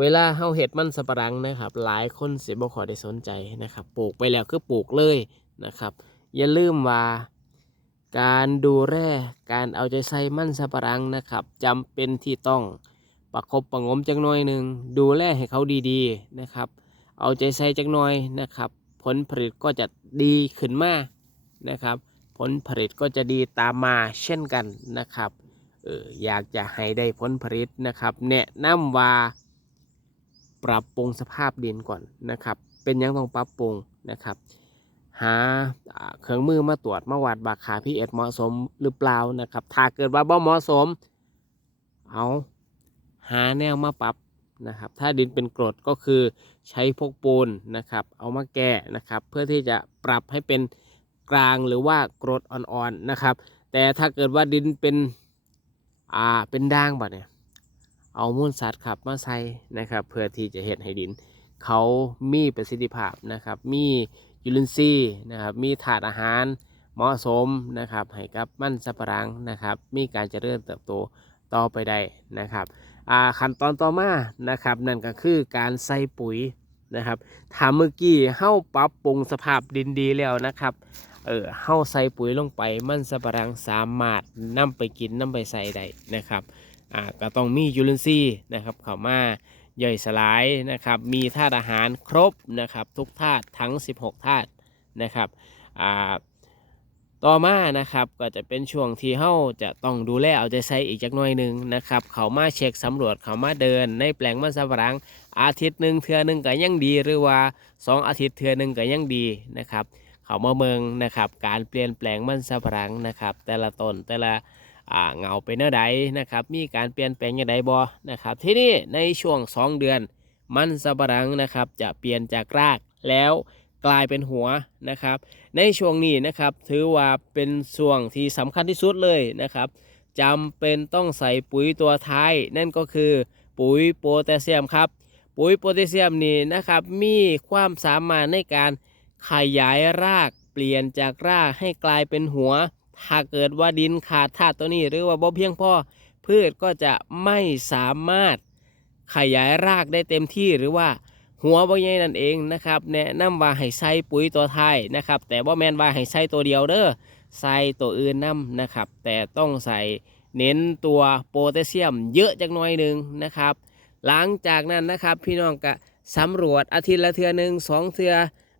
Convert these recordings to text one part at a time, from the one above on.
เวลาเฮาเฮ็ดมันสำปะหลังนะครับ หลายคนสิบ่ค่อยได้สนใจนะครับ ปลูกไปแล้วคือปลูกเลยนะครับ อย่าลืมว่าการดูแลการเอาใจใส่มันสำปะหลังนะครับจำเป็นที่ต้องประคบประงมจักหน่อยหนึ่งดูแลให้เขาดีๆนะครับ เอาใจใส่จักหน่อยนะครับ ผลผลิตก็จะดีขึ้นมานะครับ ผลผลิตก็จะดีตามมาเช่นกันนะครับเอออยากจะให้ได้ผลผลิตนะครับ แนะนำว่า ปรับปรุงสภาพดินก่อนนะครับ เป็นยังต้องปรับปรุงนะครับ หาเครื่องมือมาตรวจมาวัดบาคาพีเอเหมาะสมหรือเปล่านะครับ ถ้าเกิดว่าบ่เหมาะสม เอาหาแนวมาปรับนะครับ ถ้าดินเป็นกรดก็คือใช้พวกปูนนะครับ เอามาแก้นะครับ เพื่อที่จะปรับให้เป็นกลางหรือว่ากรดอ่อนๆนะครับ แต่ถ้าเกิดว่าดินเป็นอ่าเป็นด่างบ่เนี่ย เอามูลสัตว์ครับมาใส่นะครับ เพื่อที่จะเห็ดให้ดิน เขามีประสิทธิภาพนะครับ มีจุลินทรีนะครับ มีถาดอาหารเหมาะสมนะครับให้กับมันสับปะหลังนะครับ มีการเจริญเติบโตต่อไปได้นะครับขั้นตอนต่อมานะครับ นั่นก็คือการใส่ปุ๋ยนะครับถ้าเมื่อกี้เฮ้าปรับปรุงสภาพดินดีแล้วนะครับเออเฮ้าใส่ปุ๋ยลงไปมันสับปะหลังสามารถนำไปกินนำไปใส่ได้นะครับ อ่าก็ต้องมีจุลินทรีนะครับเข้ามาย่อยสลายนะครับ มีธาตุอาหารครบนะครับ ทุกธาตุทั้ง 16ธาตุนะครับอ่าต่อมานะครับก็จะเป็นช่วงที่เฮาจะต้องดูแลเอาใจใส่อีกจักหน่อยหนึ่งนะครับ เขามาเช็คสำรวจเขามาเดิน ในแปลงมันสำปะหลังอาทิตย์หนึ่งเทือหนึ่งก็ยังดีหรือว่าสองอาทิตย์เทือหนึ่งก็ยังดีนะครับ เขามาเมืองนะครับ การเปลี่ยนแปลงมันสำปะหลังนะครับ แต่ละต้นแต่ละ อ่าเงาเป็นเนื้อใดนะครับ มีการเปลี่ยนแปลงอย่างใดบ่นะครับ ที่นี่ในช่วง 2 เดือน มันสับปะหลังนะครับจะเปลี่ยนจากรากแล้วกลายเป็นหัวนะครับ ในช่วงนี้นะครับถือว่าเป็นช่วงที่สำคัญที่สุดเลยนะครับจำเป็นต้องใส่ปุ๋ยตัวท้าย นั่นก็คือปุ๋ยโพแทสเซียมครับ ปุ๋ยโพแทสเซียมนี่นะครับมีความสามารถในการขยายรากเปลี่ยนจากรากให้กลายเป็นหัว ถ้าเกิดว่าดินขาดธาตุตัวนี้ หรือว่าบ่เพียงพอพืชก็จะไม่สามารถขยายรากได้เต็มที่หรือว่าหัวบ่ใหญ่นั่นเองนะครับแนะนำว่าให้ใส่ปุ๋ยตัวไทายนะครับ แต่บ่แม่นว่าให้ใส่ตัวเดียวเด้อใส่ตัวอื่นนํนะครับ แต่ต้องใส่เน้นตัวโพแทสเซียมเยอะจักหน่อยหนึ่งนะครับ หลังจากนั้นนะครับพี่น้องก็สำรวจอาทิตย์ละเทือหนึ่งสองเทือ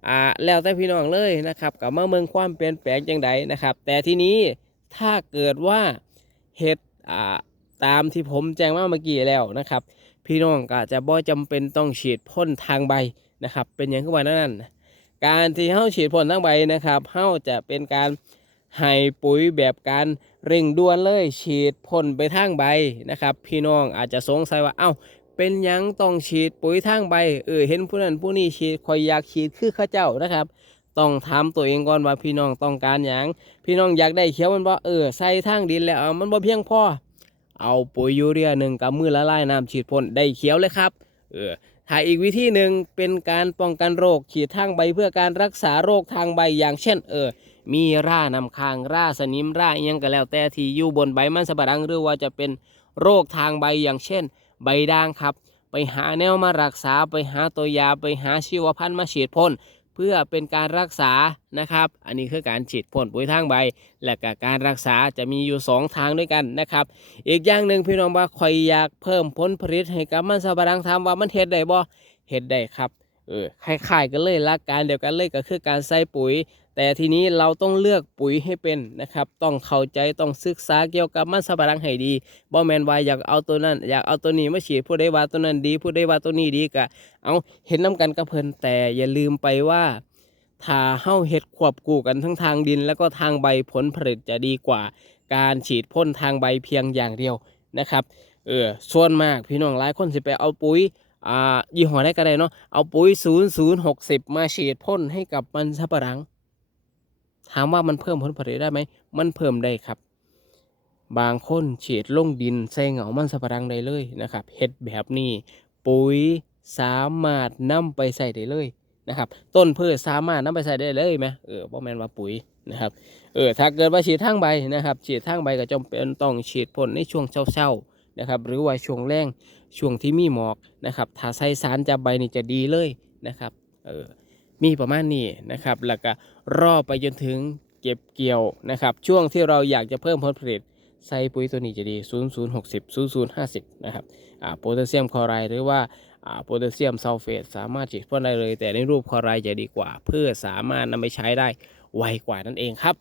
อ่าแล้วแต่พี่น้องเลยนะครับกับมาเมืองความเปลี่ยนแปลงจังใดนะครับ แต่ทีนี้ถ้าเกิดว่าเห็ดอ่าตามที่ผมแจ้งมาเมื่อกี้แล้วนะครับ พี่น้องก็จะบ่จำเป็นต้องฉีดพ่นทางใบนะครับ เป็นอย่างที่ว่านั่นการที่เฮาฉีดพ่นทางใบนะครับเฮาจะเป็นการให้ปุ๋ยแบบการเร่งด่วนเลยฉีดพ่นไปทางใบนะครับ พี่น้องอาจจะสงสัยว่าเอ้า เป็นยังต้องฉีดปุ๋ยทางใบ เออเห็นผู้นั้นผู้นี้ฉีดคอยอยากฉีดคือข้าเจ้านะครับ ต้องถามตัวเองก่อนว่าพี่น้องต้องการหยังพี่น้องอยากได้เขียวมันบ่เออใส่ทางดินแล้วมันบ่เพียงพอเอาปุ๋ยยูเรียหนึ่งกับมือละลายน้ำฉีดพ่นได้เขียวเลยครับ เออถ้าอีกวิธีหนึ่งเป็นการป้องกันโรคฉีดทางใบเพื่อการรักษาโรคทางใบอย่างเช่น เออ มีร่านำคางร่าสนิมร่าอิหยังก็แล้วแต่ที่อยู่บนใบมันสำปะหลังหรือว่าจะเป็นโรคทางใบอย่างเช่น ใบด่างครับ ไปหาแนวมารักษาไปหาตัวยาไปหาชีวพันธุ์มาฉีดพ่นเพื่อเป็นการรักษานะครับ อันนี้คือการฉีดพ่นปุ๋ยทางใบ และกการรักษาจะมีอยู่ 2 ทางด้วยกันนะครับ อีกอย่างหนึ่งพี่น้องว่าคอยอยากเพิ่มผลผลิตให้กับมันสำปะหลังทำว่ามันเฮ็ดได้บ่เฮ็ดได้ครับเออคล้ายๆกันเลยลักการเดียวกันเลยก็คือการใส่ปุ๋ย แต่ทีนี้เราต้องเลือกปุ๋ยให้เป็นนะครับต้องเข้าใจต้องศึกษาเกี่ยวกับมันสำปะหลังให้ดีบ่แมนว่าอยากเอาตัวนั้น อยากเอาตัวนี้มาฉีดผู้ใดว่าตัวนั้นดีผู้ใดว่าตัวนี้ดีก็เอาเห็นน้กันกับเพิ่นแต่อย่าลืมไปว่าถ้าเฮาเฮ็ดควบคู่กันทั้งทางดิน แล้วก็ทางใบผลผลิตจะดีกว่า การฉีดพ่นทางใบเพียงอย่างเดียวนะครับเออส่วนมากพี่น้องหลายคนสิไปเอาปุ๋ยอ่ายี่ห้อใดก็ได้เนาะเอาปุ๋ย 0060 มาฉีดพ่นให้กับมันสับปะหลัง ถามว่ามันเพิ่มผลผลิตได้ไหม มันเพิ่มได้ครับ บางคนเฉีดลงดินใส่เหงามันสับปะหลังได้เลยนะครับเฮ็ดแบบนี้ ปุ๋ยสามารถนำไปใส่ได้เลยนะครับ ต้นพืชสามารถนำไปใส่ได้เลยไหมเออบ่แม่นว่าปุ๋ยนะครับ เออ ถ้าเกิดว่าฉีดทางใบนะครับฉีดทางใบก็จำเป็นต้องฉีดพ่นในช่วงเช้าๆนะครับ หรือว่าช่วงแรงช่วงที่มีหมอกนะครับ ถ้าใส่สารจับใบนี่จะดีเลยนะครับ เออ มีประมาณนี้นะครับแล้วก็รอไปจนถึงเก็บเกี่ยวนะครับ ช่วงที่เราอยากจะเพิ่มผลผลิตใส่ปุ๋ยตัวนี้จะดี0060 0050นะครับโพแทสเซียมคลอไรด์หรือว่าอ่าโพแทสเซียมซัลเฟตสามารถฉีดพ่นได้เลย แต่ในรูปคลอไรด์จะดีกว่า เพื่อสามารถนำไปใช้ได้ไวกว่านั่นเองครับ